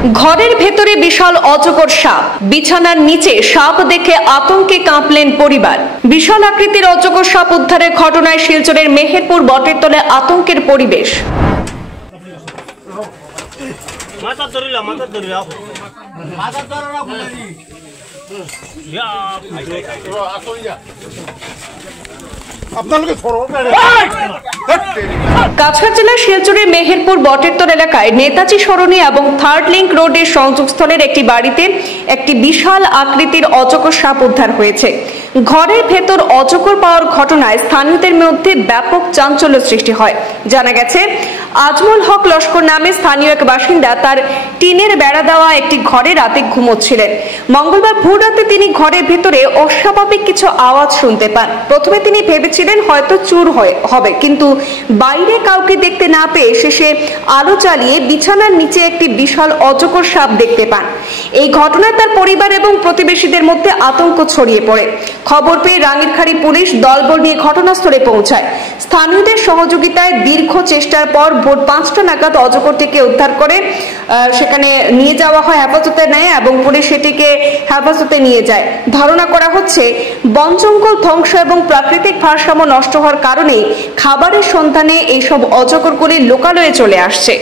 ঘরের ভেতরে বিশাল অজগর সাপ, বিছানার নিচে সাপ দেখে আতঙ্কে কাঁপলেন পরিবার। বিশাল আকৃতির অজগর সাপ উদ্ধারের ঘটনায় শিলচরের মেহেরপুর বটের তলে আতঙ্কের পরিবেশ। কাছাড় জেলার শিলচরের মেহেরপুর বটেরতল এলাকায় নেতাজি সরণি এবং থার্ড লিংক রোডের সংযোগস্থলের একটি বাড়িতে একটি বিশাল আকৃতির অজগর সাপ উদ্ধার হয়েছে। ঘরের ভেতর অজগর পাওয়ার ঘটনায় স্থানীয়দের মধ্যে ব্যাপক চাঞ্চল্য সৃষ্টি হয়। জানা গেছে, আজমল হক লস্কর নামে স্থানীয় এক বাসিন্দা তার টিনের বেড়া দেওয়া একটি ঘরে রাতে ঘুমোচ্ছিলেন। মঙ্গলবার ভোর রাতে তিনি ঘরের ভেতরে অস্বাভাবিক কিছু আওয়াজ শুনতে পান। প্রথমে তিনি ভেবেছিলেন হয়তো চুর হবে, কিন্তু বাইরে কাউকে দেখতে না পেয়ে শেষে আলো জ্বালিয়ে বিছানার নিচে একটি বিশাল অজগর সাপ দেখতে পান। এই ঘটনায় তার পরিবার এবং প্রতিবেশীদের মধ্যে আতঙ্ক ছড়িয়ে পড়ে। খবর পেয়ে রাঙ্গিরখাড়ি পুলিশ দলবল নিয়ে ঘটনাস্থলে পৌঁছায়। স্থানীয়দের সহযোগিতায় দীর্ঘ চেষ্টার পর ভোর 5টা নাগাদ অজগরটিকে উদ্ধার করে সেখানে নিয়ে যাওয়া হয়, হেফাজতে নেয় এবং পুলিশ সেটিকে হেফাজতে নিয়ে যায়। ধারণা করা হচ্ছে বন জঙ্গল ধ্বংস এবং প্রাকৃতিক ভারসাম্য নষ্ট হওয়ার কারণেই খাবারের সন্ধানে এইসব অজগরগুলি লোকালয়ে চলে আসছে।